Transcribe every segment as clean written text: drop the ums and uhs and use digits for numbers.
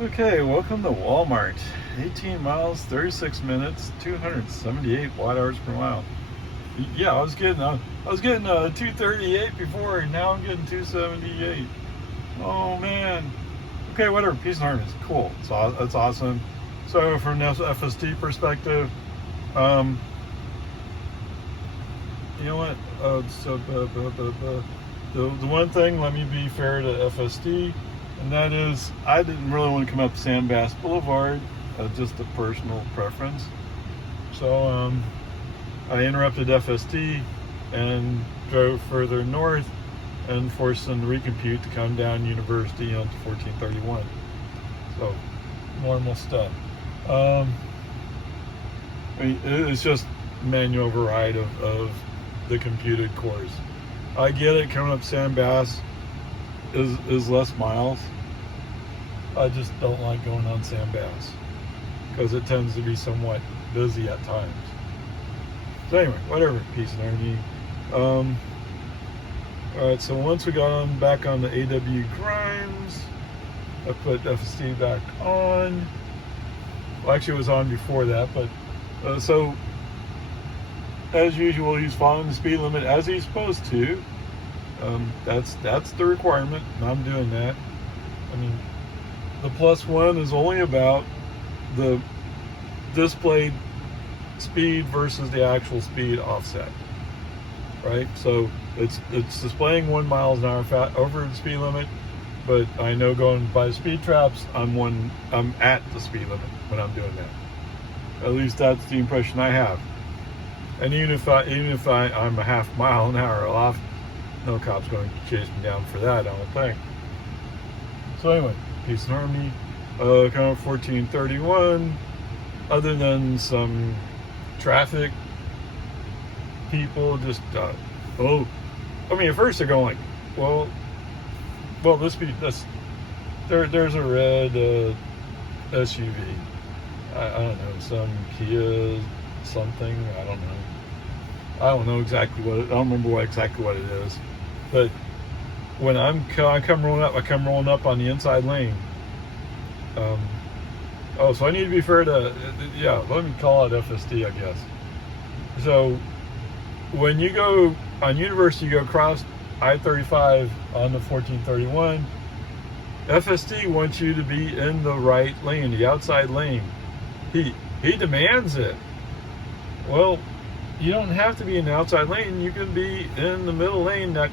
Okay, welcome to Walmart. 18 miles, 36 minutes, 278 watt hours per mile. Yeah, I was getting 238 before, and now I'm getting 278. Oh man. Okay, whatever. Peace and harmony. Cool. So that's awesome. So from an FSD perspective, you know what? The one thing, let me be fair to FSD, and that is I didn't really want to come up Sandbass Boulevard, just a personal preference. So I interrupted FSD and drove further north and forced them to recompute to come down University onto 1431. So normal stuff. I mean, it's just manual override of the computed course. I get it, coming up Sandbass is less miles. I just don't like going on Sandbass because it tends to be somewhat busy at times. So anyway, whatever, peace and harmony. Alright, so once we got back on the AW Grimes, I put FSD back on. Well, actually it was on before that, but so as usual, he's following the speed limit as he's supposed to. That's the requirement, and I'm doing that. I mean, the +1 is only about the displayed speed versus the actual speed offset, right? So it's displaying 1 mile an hour over the speed limit, but I know going by speed traps, I'm at the speed limit when I'm doing that. At least that's the impression I have. And even if I'm a half mile an hour off, no cop's going to chase me down for that, I don't think. So anyway, peace and harmony. Kind of 1431. Other than some traffic people, just I mean, at first they're going like, well, there's a red SUV. I don't know, some Kia something. I don't know exactly what I don't remember exactly what it is. But when I come rolling up on the inside lane. So I need to be fair to, let me call it FSD, I guess. So when you go on University, you go across I-35 on the 1431, FSD wants you to be in the right lane, the outside lane. He demands it. Well, you don't have to be in the outside lane. You can be in the middle lane that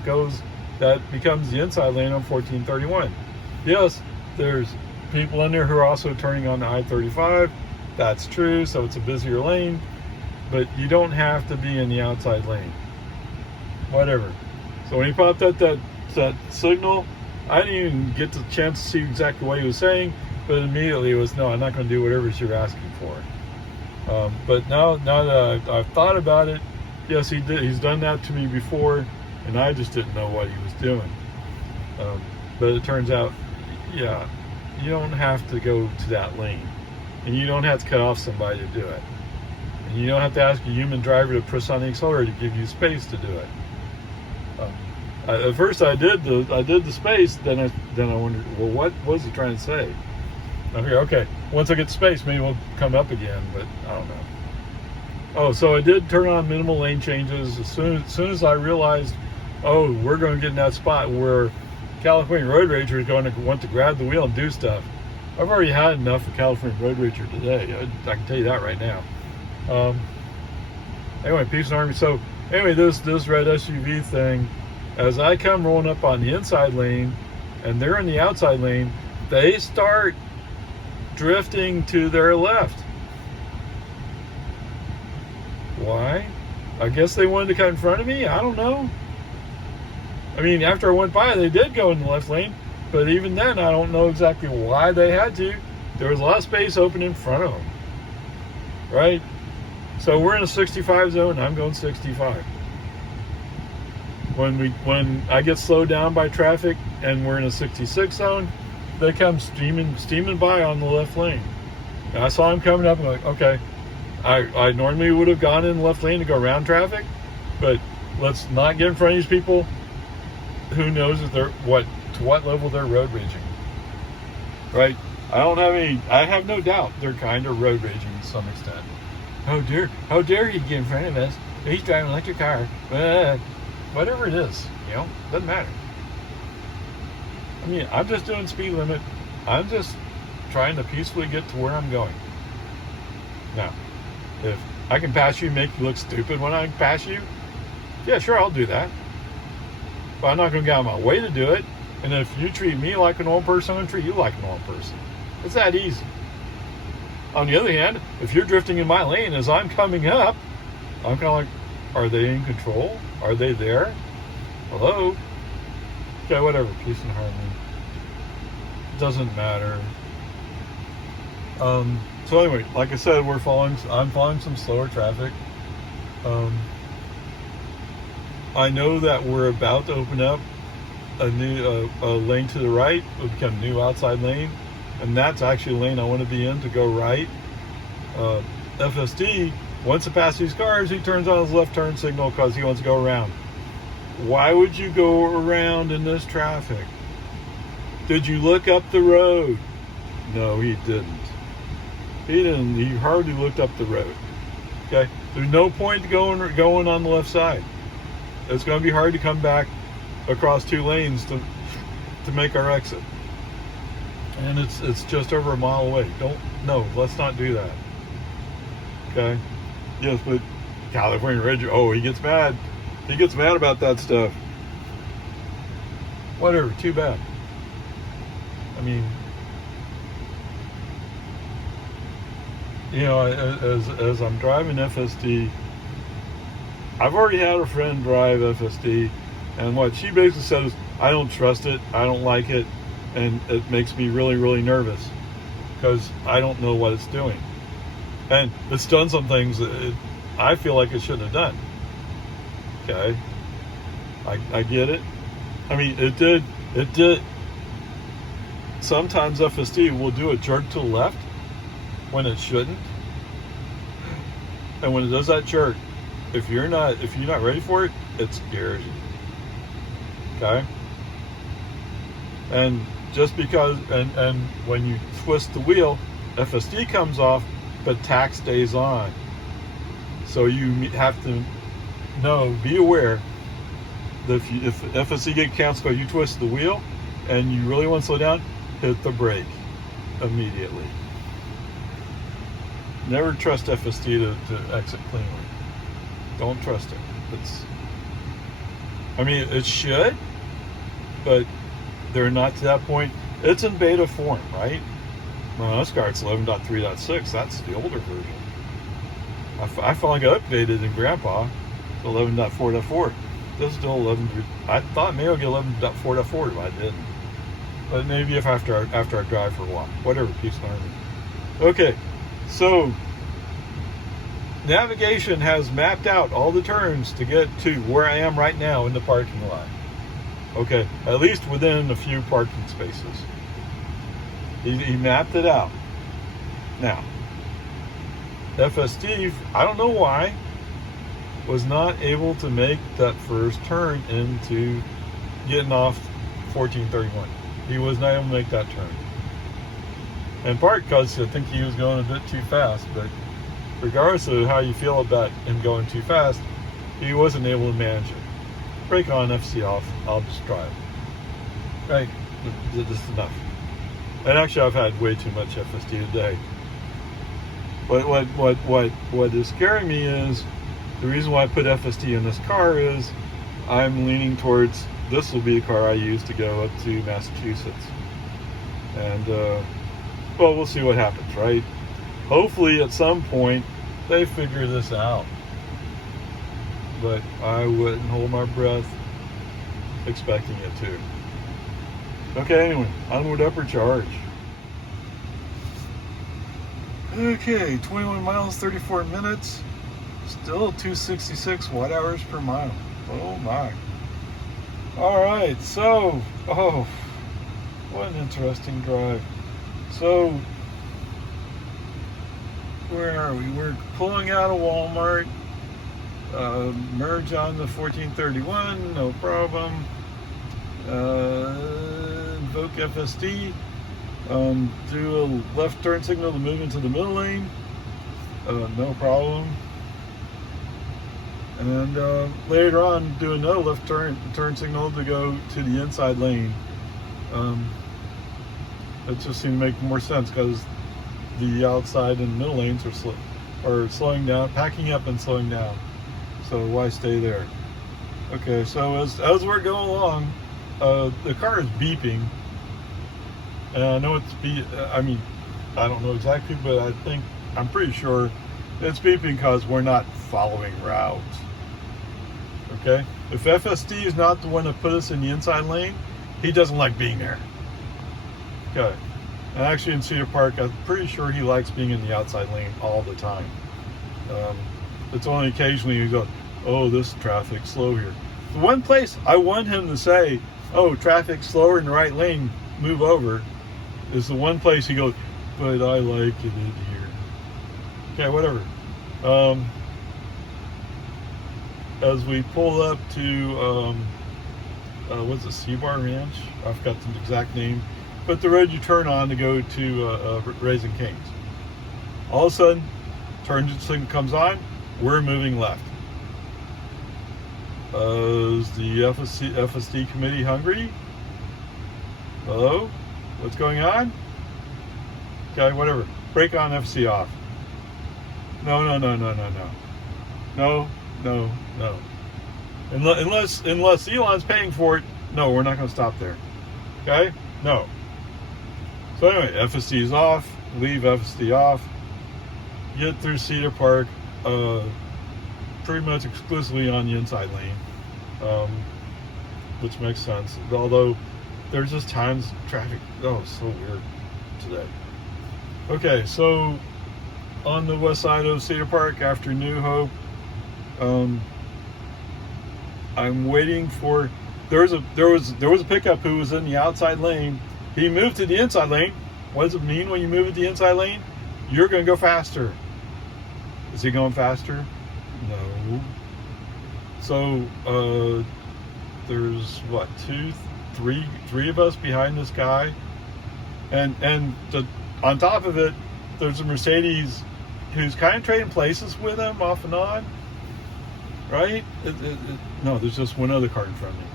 becomes the inside lane on 1431. Yes, there's people in there who are also turning on the I-35. That's true, so it's a busier lane, but you don't have to be in the outside lane. Whatever. So when he popped up that signal, I didn't even get the chance to see exactly what he was saying, but immediately it was, no, I'm not going to do whatever you're asking for. But now that I've thought about it, yes, he did. He's done that to me before, and I just didn't know what he was doing. But it turns out, yeah, you don't have to go to that lane, and you don't have to cut off somebody to do it, and you don't have to ask a human driver to press on the accelerator to give you space to do it. At first, I did the space. Then I wondered, well, what was he trying to say? Okay, once I get space, maybe we'll come up again, but I don't know. Oh, so I did turn on minimal lane changes as soon as I realized, oh, we're going to get in that spot where California Road Rager is going to want to grab the wheel and do stuff. I've already had enough of California Road Rager today. I can tell you that right now. Anyway, peace and harmony. So anyway, this red SUV thing, as I come rolling up on the inside lane and they're in the outside lane, they start drifting to their left. Why? I guess they wanted to cut in front of me. I don't know. I mean, after I went by, they did go in the left lane, but even then, I don't know exactly why they had to. There was a lot of space open in front of them, right? So we're in a 65 zone. I'm going 65. When I get slowed down by traffic and we're in a 66 zone, they come steaming by on the left lane. And I saw them coming up. I'm like, okay, I normally would have gone in the left lane to go around traffic, but let's not get in front of these people. Who knows if to what level they're road raging, right? I have no doubt they're kind of road raging to some extent. How dare he get in front of us? He's driving an electric car. Whatever it is, doesn't matter. I mean, I'm just doing speed limit. I'm just trying to peacefully get to where I'm going. Now, if I can pass you, make you look stupid when I pass you, yeah, sure, I'll do that. But I'm not going to get out of my way to do it. And if you treat me like a normal person, I'm going to treat you like a normal person. It's that easy. On the other hand, if you're drifting in my lane as I'm coming up, I'm kind of like, are they in control? Are they there? Hello? Okay, whatever. Peace and harmony. It doesn't matter. So anyway, like I said, I'm following some slower traffic. I know that we're about to open up a new lane to the right. It'll become a new outside lane, and that's actually a lane I want to be in to go right. FSD, once it passes these cars, he turns on his left turn signal because he wants to go around. Why would you go around in this traffic? Did you look up the road? No, he didn't. He didn't. He hardly looked up the road. Okay, there's no point going on the left side. It's going to be hard to come back across two lanes to make our exit, and it's just over a mile away. Let's not do that. Okay, yes, but California Ranger, he gets mad. He gets mad about that stuff. Whatever, too bad. I mean, as I'm driving FSD, I've already had a friend drive FSD, and what she basically said is, I don't trust it, I don't like it, and it makes me really, really nervous because I don't know what it's doing. And it's done some things that I feel like it shouldn't have done. Okay, I get it. I mean, it did. Sometimes FSD will do a jerk to the left when it shouldn't, and when it does that jerk, if you're not ready for it, it scares you. Okay, and just because and when you twist the wheel, FSD comes off, but tack stays on. So you have to be aware that if FSD get canceled, you twist the wheel, and you really want to slow down, hit the brake immediately. Never trust FSD to exit cleanly. Don't trust it. It should, but they're not to that point. It's in beta form, right? Well, this car, it's 11.3.6. That's the older version. I finally got updated in Grandpa to 11.4.4. This is still 11. I thought maybe I'll get 11.4.4, but I didn't. But maybe if after I drive for a while. Whatever, peace and harmony. Okay, so navigation has mapped out all the turns to get to where I am right now in the parking lot. Okay, at least within a few parking spaces. He mapped it out. Now, FSD, I don't know why, was not able to make that first turn into getting off 1431. He was not able to make that turn. In part because I think he was going a bit too fast, but regardless of how you feel about him going too fast, he wasn't able to manage it. Brake on, FC off, I'll just drive. Right? This is enough. And actually, I've had way too much FSD today. But what is scaring me is the reason why I put FSD in this car is I'm leaning towards this will be the car I use to go up to Massachusetts. And we'll see what happens, right? Hopefully, at some point, they figure this out. But I wouldn't hold my breath expecting it to. Okay, anyway, onward, upward charge. Okay, 21 miles, 34 minutes. Still 266 watt hours per mile. Oh my. Alright, so, what an interesting drive. So, where are we? We're pulling out of Walmart. Merge on the 1431, no problem. Invoke FSD. Do a left turn signal to move into the middle lane. No problem. And later on, do another left turn signal to go to the inside lane. It just seemed to make more sense because the outside and middle lanes are slowing down, packing up and slowing down. So why stay there? Okay, so as we're going along, the car is beeping. And I know it's I mean, I don't know exactly, but I'm pretty sure it's beeping because we're not following routes. Okay? If FSD is not the one that put us in the inside lane, he doesn't like being there. Okay. And actually in Cedar Park, I'm pretty sure he likes being in the outside lane all the time. It's only occasionally he goes, oh, this traffic's slow here. The one place I want him to say, oh, traffic's slower in the right lane, move over, is the one place he goes, but I like it in here. Okay, whatever. As we pull up to, what's it, Seabar Ranch? I forgot the exact name. But the road you turn on to go to Raising Cane's. All of a sudden, turn signal comes on, we're moving left. Is the FSD committee hungry? Hello? What's going on? Okay, whatever. Brake on, FSD off. No. Unless Elon's paying for it, no, we're not going to stop there. Okay? No. So anyway, FSD is off. Leave FSD off. Get through Cedar Park, pretty much exclusively on the inside lane, which makes sense. Although there's just times traffic, so weird today. Okay, so on the west side of Cedar Park after New Hope, I'm waiting for. There was a pickup who was in the outside lane. He moved to the inside lane. What does it mean when you move to the inside lane? You're going to go faster. Is he going faster? No. So there's what, three of us behind this guy, and on top of it, there's a Mercedes who's kind of trading places with him off and on. Right? No, there's just one other car in front of me.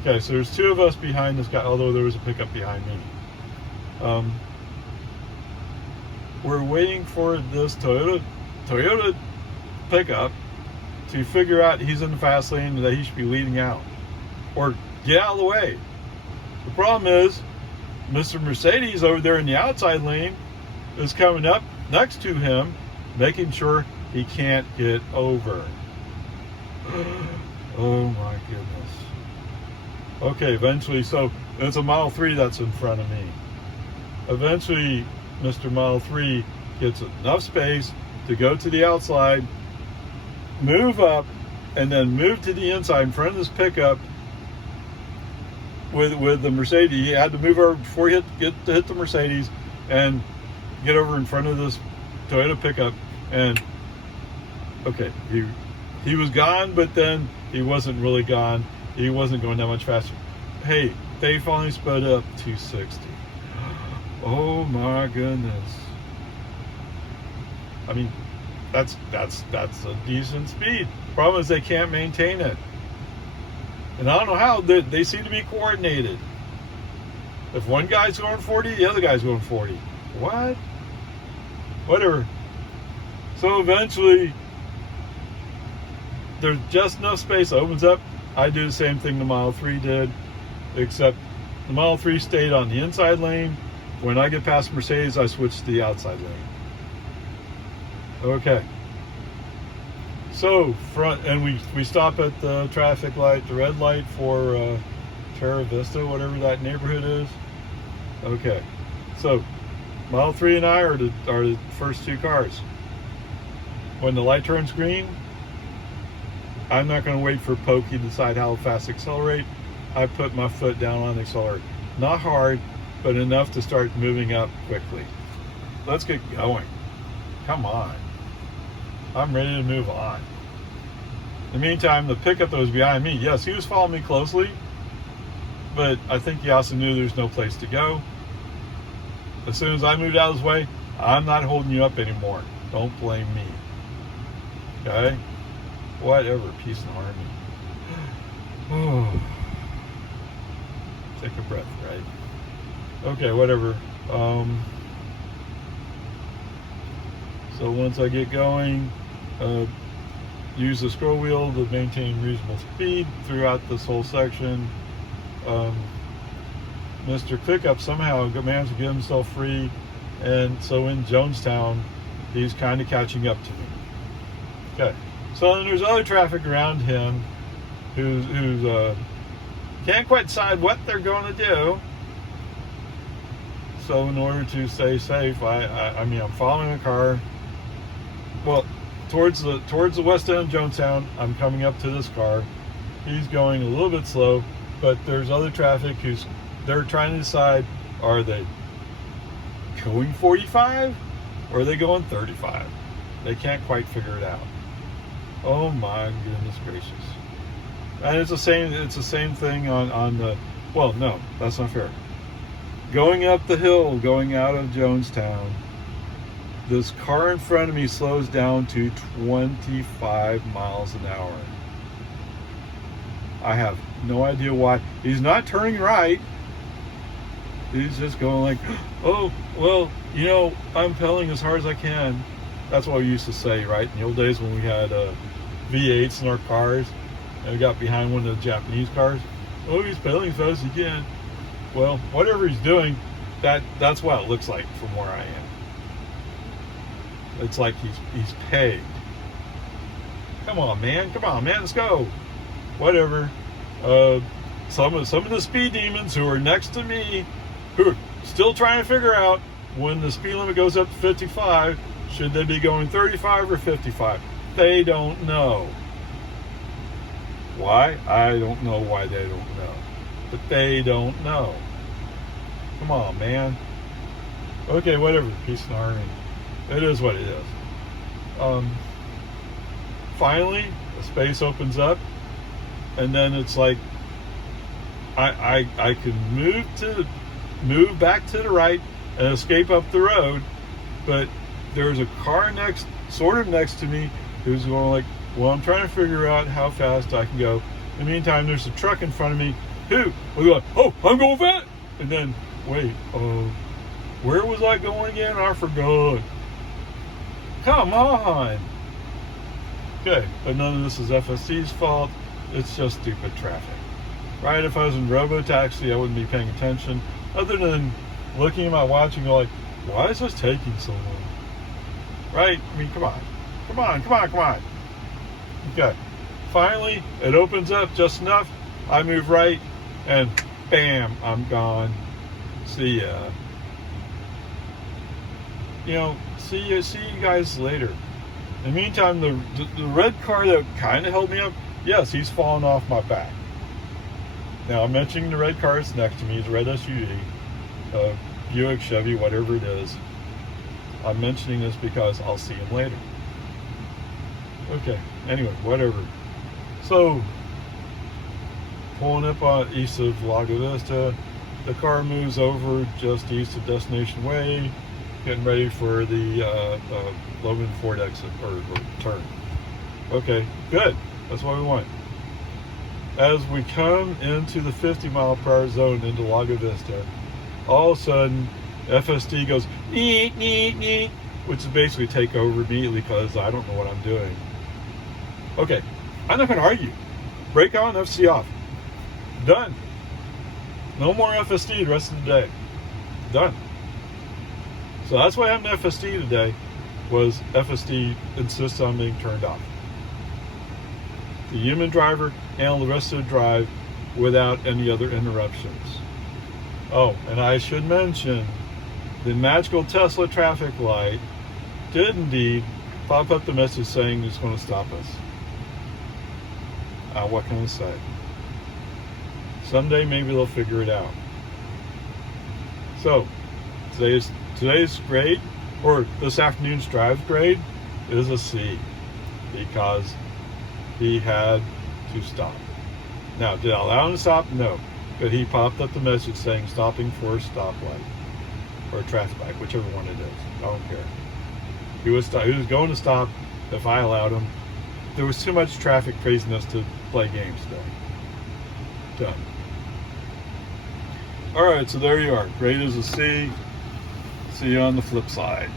Okay, so there's two of us behind this guy, although there was a pickup behind me. We're waiting for this Toyota pickup to figure out he's in the fast lane and that he should be leading out. Or get out of the way. The problem is, Mr. Mercedes over there in the outside lane is coming up next to him, making sure he can't get over. Oh my goodness. Okay, eventually, so it's a Model 3 that's in front of me. Eventually, Mr. Model 3 gets enough space to go to the outside, move up, and then move to the inside in front of this pickup with the Mercedes. He had to move over before he hit the Mercedes and get over in front of this Toyota pickup. And okay, he was gone, but then he wasn't really gone. He wasn't going that much faster. Hey, they finally sped up 260. Oh my goodness. I mean, that's a decent speed. Problem is they can't maintain it. And I don't know how. They seem to be coordinated. If one guy's going 40, the other guy's going 40. What? Whatever. So eventually, there's just enough space opens up. I do the same thing the Model 3 did, except the Model 3 stayed on the inside lane. When I get past Mercedes, I switch to the outside lane. Okay. So, we stop at the traffic light, the red light for Terra Vista, whatever that neighborhood is. Okay. So, Model 3 and I are the first two cars. When the light turns green, I'm not going to wait for Pokey to decide how fast to accelerate. I put my foot down on the accelerator. Not hard, but enough to start moving up quickly. Let's get going. Come on. I'm ready to move on. In the meantime, the pickup that was behind me, yes, he was following me closely, but I think he also knew there's no place to go. as soon as I moved out of his way, I'm not holding you up anymore. Don't blame me. Okay? Whatever, peace and harmony. Take a breath, right? Okay, whatever. So once I get going, use the scroll wheel to maintain reasonable speed throughout this whole section. Mr. Pickup somehow managed to get himself free, and so in Jonestown, he's kind of catching up to me. Okay, so then there's other traffic around him who's can't quite decide what they're going to do. So in order to stay safe, I mean, I'm following a car. Well, towards the west end of Jonestown, I'm coming up to this car. He's going a little bit slow, but there's other traffic they're trying to decide, are they going 45 or are they going 35? They can't quite figure it out. Oh my goodness gracious. And it's the same thing on the, well, no, that's not fair. Going up the hill, going out of Jonestown, this car in front of me slows down to 25 miles an hour. I have no idea why. He's not turning right. He's just going like, oh, well, you know, I'm pedaling as hard as I can. That's what we used to say, right? In the old days when we had V8s in our cars and we got behind one of the Japanese cars. Oh, he's pedaling as fast as he can. Well, whatever he's doing, that's what it looks like from where I am. It's like he's pegged. Come on, man, let's go. Whatever. Some of the speed demons who are next to me, who are still trying to figure out when the speed limit goes up to 55, should they be going 35 or 55? They don't know. Why? I don't know why they don't know. But they don't know. Come on, man. Okay, whatever. Peace and harmony. It is what it is. Finally, the space opens up, and then it's like I can move back to the right and escape up the road, but there's a car sort of next to me who's going like, well, I'm trying to figure out how fast I can go. In the meantime, there's a truck in front of me who was like, oh, I'm going fast, and then wait, where was I going again? I forgot. Come on. Okay, but none of this is FSD's fault. It's just stupid traffic. Right? If I was in Robo-Taxi, I wouldn't be paying attention. Other than looking at my watch and go like, why is this taking so long? Right? I mean, come on. Okay. Finally, it opens up just enough. I move right, and bam, I'm gone. See ya. You know, see you guys later. In the meantime, the red car that kind of held me up, yes, he's fallen off my back. Now, I'm mentioning the red car that's next to me. It's a red SUV, Buick, Chevy, whatever it is. I'm mentioning this because I'll see him later. Okay, anyway, whatever. So, pulling up on east of Lago Vista, the car moves over just east of Destination Way, getting ready for the Logan Ford exit or turn. Okay, good. That's what we want. As we come into the 50-mile-per-hour zone into Lago Vista, all of a sudden, FSD goes, neat, neat, neat, which is basically take over immediately because I don't know what I'm doing. Okay, I'm not going to argue. Brake on, FSD off. Done. No more FSD the rest of the day. Done. So that's what happened to FSD today, was FSD insists on being turned off. The human driver handled the rest of the drive without any other interruptions. Oh, and I should mention, the magical Tesla traffic light did indeed pop up the message saying it's going to stop us. What can I say? Someday maybe they'll figure it out. So, today's grade, or this afternoon's drive grade, is a C, because he had to stop. Now, did I allow him to stop? No. But he popped up the message saying stopping for a stoplight. or a traffic light, whichever one it is. I don't care. He was going to stop if I allowed him. There was too much traffic craziness to play games today. Done. All right, so there you are. Great as a C. See you on the flip side.